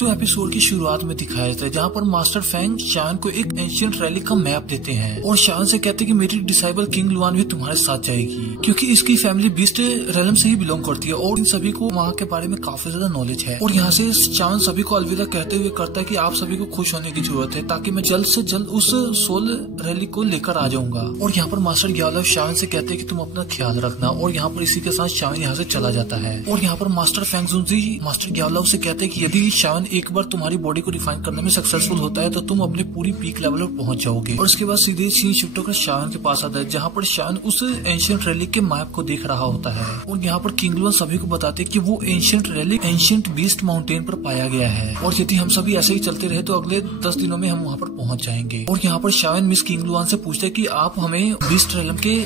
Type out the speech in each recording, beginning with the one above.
तो एपिसोड की शुरुआत में दिखाया जाता है जहाँ पर मास्टर फैंग शान को एक एंशिएंट रैलिक का मैप देते हैं और शान से कहते हैं कि मेरी डिसाइबल किंग लुआन भी तुम्हारे साथ जाएगी क्योंकि इसकी फैमिली बीस्ट रेलम से ही बिलोंग करती है और इन सभी को वहाँ के बारे में काफी ज्यादा नॉलेज है। और यहाँ से शान सभी को अलविदा कहते हुए करता है कि आप सभी को खुश होने की जरूरत है ताकि मैं जल्द से जल्द उस सोल रैलिक को लेकर आ जाऊंगा। और यहाँ पर मास्टर ग्यालव शान से कहते हैं कि तुम अपना ख्याल रखना और यहाँ पर इसी के साथ शान यहाँ से चला जाता है। और यहाँ पर मास्टर फैंगजुनजी मास्टर ग्यालव से कहते हैं कि यदि शान एक बार तुम्हारी बॉडी को डिफाइन करने में सक्सेसफुल होता है तो तुम अपने पूरी पीक लेवल पर पहुंच जाओगे। और उसके बाद सीधे सीन शिफ्ट होकर शान के पास आता है जहाँ पर शान उस एंशिएंट रैलिक के मैप को देख रहा होता है। और यहाँ पर किंग लुआन सभी को बताते हैं कि वो ancient relic ancient beast mountain पर पाया गया है और यदि हम सभी ऐसे ही चलते रहे तो अगले 10 दिनों में हम वहाँ पर पहुंच जाएंगे। और यहाँ पर शान मिस किंग लुआन से पूछते हैं कि आप हमें बीस्ट रेलम के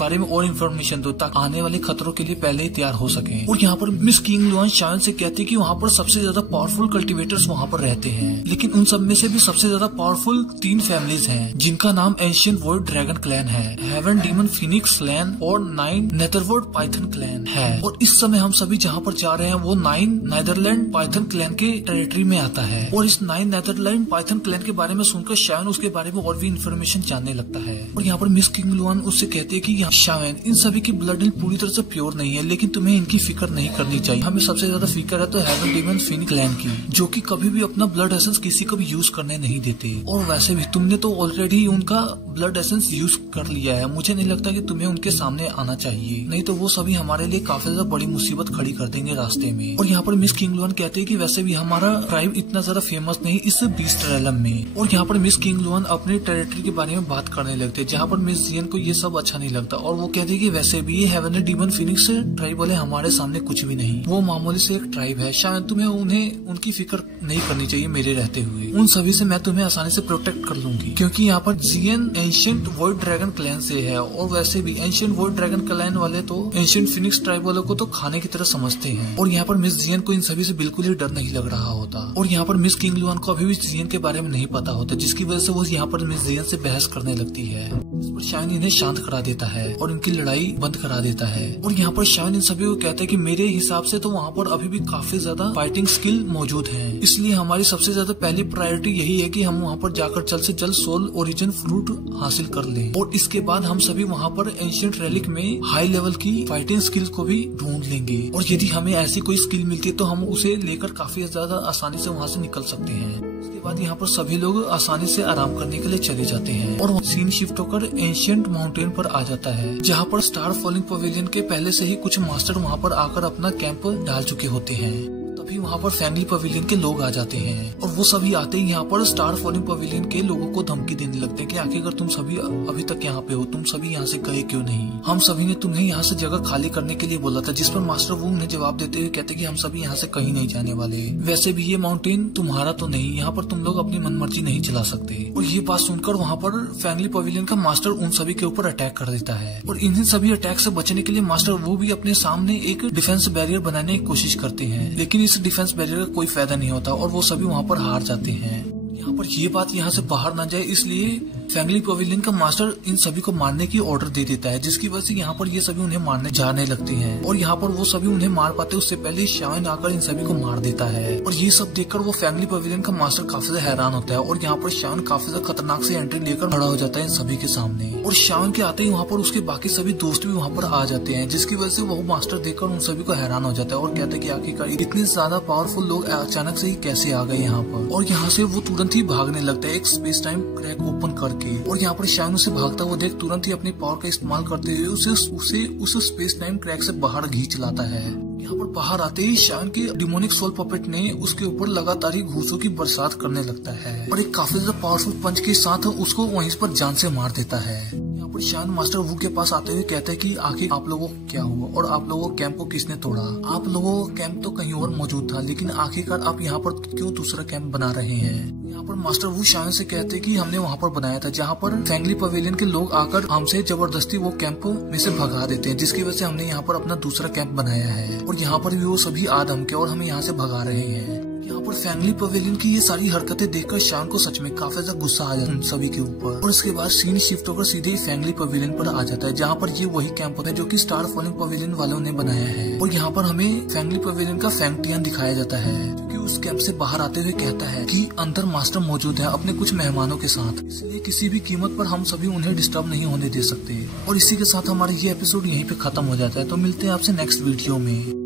बारे में और इन्फॉर्मेशन दो ताकि आने वाले खतरों के लिए पहले ही तैयार हो सके। और यहाँ पर मिस किंग लुआन शान से कहती है कि वहाँ पर सबसे ज्यादा पावरफुल कल्टीवेटर्स वहाँ पर रहते हैं, लेकिन उन सब में से भी सबसे ज्यादा पावरफुल 3 फैमिलीज हैं जिनका नाम एंशिएंट वर्ल्ड ड्रैगन क्लैन है, हेवन डीमन फिनिक्स क्लैन और 9 नेदरवर्ल्ड पाइथन क्लैन है। और इस समय हम सभी जहाँ पर जा रहे हैं वो 9 नेदरलैंड पाइथन क्लैन के टेरिटरी में आता है। और इस 9 नेदरलैंड पाइथन क्लैन के बारे में सुनकर शान उसके बारे में और भी इन्फॉर्मेशन जानने लगता है। और यहाँ पर मिस किंग लुआन उससे कहती है कि शान इन सभी की ब्लड पूरी तरह से प्योर नहीं है, लेकिन तुम्हें इनकी फिक्र नहीं करनी चाहिए। हमें सबसे ज्यादा फिक्र है तो हेवन डीमन फिनिक्स क्लैन की, जो कि कभी भी अपना ब्लड एसेंस किसी को भी यूज करने नहीं देते। और वैसे भी तुमने तो ऑलरेडी उनका ब्लड एसेंस यूज कर लिया है, मुझे नहीं लगता कि तुम्हें उनके सामने आना चाहिए, नहीं तो वो सभी हमारे लिए काफी ज्यादा बड़ी मुसीबत खड़ी कर देंगे रास्ते में। और यहाँ पर मिस किंग लुआन कहते हैं कि वैसे भी हमारा ट्राइब इतना ज्यादा फेमस नहीं इस बीस्ट रेलम में। और यहाँ पर मिस किंग लुआन अपने टेरिटरी के बारे में बात करने लगते हैं जहाँ पर मिस जियन को ये सब अच्छा नहीं लगता और वो कहते हैं कि वैसे भी ये हेवन डीमन फिनिक्स ट्राइब वाले हमारे सामने कुछ भी नहीं, वो मामूली से एक ट्राइब है। शायद तुम्हें उन्हें उनकी फिक्र नहीं करनी चाहिए मेरे रहते हुए, उन सभी से मैं तुम्हें आसानी से प्रोटेक्ट कर लूंगी क्योंकि यहाँ पर जियन एंशिएंट वर्ल्ड ड्रैगन क्लैन से है। और वैसे भी एंशिएंट वर्ल्ड ड्रैगन क्लैन वाले तो एंशिएंट फिनिक्स ट्राइब वालों को तो खाने की तरह समझते हैं। और यहाँ पर मिस जियन को इन सभी से बिल्कुल ही डर नहीं लग रहा होता। और यहाँ पर मिस किंग लुआन को अभी भी जियन के बारे में नहीं पता होता, जिसकी वजह से वो यहाँ पर मिस जियन से बहस करने लगती है। इस पर शान इन्हें शांत करा देता है और इनकी लड़ाई बंद करा देता है। और यहाँ पर शान इन सभी को कहता है कि मेरे हिसाब से तो वहाँ पर अभी भी काफी ज्यादा फाइटिंग स्किल मौजूद है, इसलिए हमारी सबसे ज्यादा पहली प्रायोरिटी यही है कि हम वहाँ पर जाकर जल्द से जल्द सोल ओरिजिन फ्रूट हासिल कर लें। और इसके बाद हम सभी वहाँ पर एंशिएंट रैलिक में हाई लेवल की फाइटिंग स्किल को भी ढूंढ लेंगे और यदि हमें ऐसी कोई स्किल मिलती है तो हम उसे लेकर काफी ज्यादा आसानी से वहाँ से निकल सकते हैं। उसके बाद यहाँ पर सभी लोग आसानी से आराम करने के लिए चले जाते हैं और सीन शिफ्ट होकर एंशिएंट माउंटेन पर आ जाता है जहाँ पर स्टार फॉलिंग पवेलियन के पहले से ही कुछ मास्टर वहाँ पर आकर अपना कैंप डाल चुके होते हैं। तभी वहाँ पर फैमिली पवेलियन के लोग आ जाते हैं और वो सभी आते ही यहाँ पर स्टार फॉलिंग पवेलियन के लोगों को धमकी देने लगते हैं कि आखिरकार तुम सभी अभी तक यहाँ पे हो, तुम सभी यहाँ से गए क्यों नहीं, हम सभी ने तुम्हें यहाँ से जगह खाली करने के लिए बोला था। जिस पर मास्टर वू ने जवाब देते हुए कहते कि हम सभी यहाँ से कहीं नहीं जाने वाले, वैसे भी ये माउंटेन तुम्हारा तो नहीं, यहाँ पर तुम लोग अपनी मनमर्जी नहीं चला सकते। और ये बात सुनकर वहाँ पर फैमिली पवेलियन का मास्टर उन सभी के ऊपर अटैक कर देता है और इन सभी अटैक से बचने के लिए मास्टर वो भी अपने सामने एक डिफेंस बैरियर बनाने की कोशिश करते हैं, लेकिन इस डिफेंस बैरियर का कोई फायदा नहीं होता और वो सभी वहाँ पर हार जाते हैं। यहाँ पर ये बात यहाँ से बाहर ना जाए इसलिए फैमिली पवेलियन का मास्टर इन सभी को मारने की ऑर्डर दे देता है, जिसकी वजह से यहाँ पर ये सभी उन्हें मारने जाने लगते हैं। और यहाँ पर वो सभी उन्हें मार पाते उससे पहले शान आकर इन सभी को मार देता है। और ये सब देखकर वो फैमिली पवेलियन का मास्टर काफी ज्यादा हैरान होता है और यहाँ पर शान काफी ज्यादा खतरनाक से एंट्री लेकर खड़ा हो जाता है इन सभी के सामने। और शान के आते ही वहाँ पर उसके बाकी सभी दोस्त भी वहाँ पर आ जाते हैं, जिसकी वजह से वो मास्टर देखकर उन सभी को हैरान हो जाता है और कहता है कि आखिरकार इतने ज्यादा पावरफुल लोग अचानक से ही कैसे आ गए यहाँ पर। और यहाँ से वो तुरंत ही भागने लगता है एक स्पेस टाइम क्रैक ओपन करके। और यहाँ पर शान उसे भागता हुआ देख तुरंत ही अपनी पावर का इस्तेमाल करते हुए उसे उस स्पेस टाइम क्रैक से बाहर खींच लाता है। यहाँ पर बाहर आते ही शान के डिमोनिक सोल पपेट ने उसके ऊपर लगातार ही घूसों की बरसात करने लगता है और एक काफी ज्यादा पावरफुल पंच के साथ उसको वहीं पर जान से मार देता है। यहाँ पर शान मास्टर वू के पास आते हुए कहता है कि आखिर आप लोगों को क्या हुआ और आप लोगों के कैंप को किसने तोड़ा, आप लोगों का कैंप तो कहीं और मौजूद था, लेकिन आखिरकार आप यहाँ पर क्यों दूसरा कैंप बना रहे हैं। यहाँ पर मास्टर वू शान से कहते हैं कि हमने वहाँ पर बनाया था जहाँ पर फैमिली पवेलियन के लोग आकर हमसे जबरदस्ती वो कैंप में से भगा देते हैं, जिसकी वजह से हमने यहाँ पर अपना दूसरा कैंप बनाया है और यहाँ पर भी वो सभी आ धम के और हमें यहाँ से भगा रहे हैं। यहाँ पर फैमिली पवेलियन की ये सारी हरकतें देखकर शान को सच में काफी ज्यादा गुस्सा आ जाता है सभी के ऊपर। और इसके बाद सीन शिफ्ट होकर सीधे ही फैमिली पवेलियन पर आ जाता है जहाँ पर ये वही कैंप होता है जो कि स्टार फॉलिंग पवेलियन वालों ने बनाया है। और यहाँ पर हमें फैमिली पवेलियन का फैंगटियन दिखाया जाता है क्योंकि उस कैंप से बाहर आते हुए कहता है कि अंदर मास्टर मौजूद है अपने कुछ मेहमानों के साथ, इसलिए किसी भी कीमत पर हम सभी उन्हें डिस्टर्ब नहीं होने दे सकते। और इसी के साथ हमारा ये एपिसोड यहीं पे खत्म हो जाता है। तो मिलते हैं आपसे नेक्स्ट वीडियो में।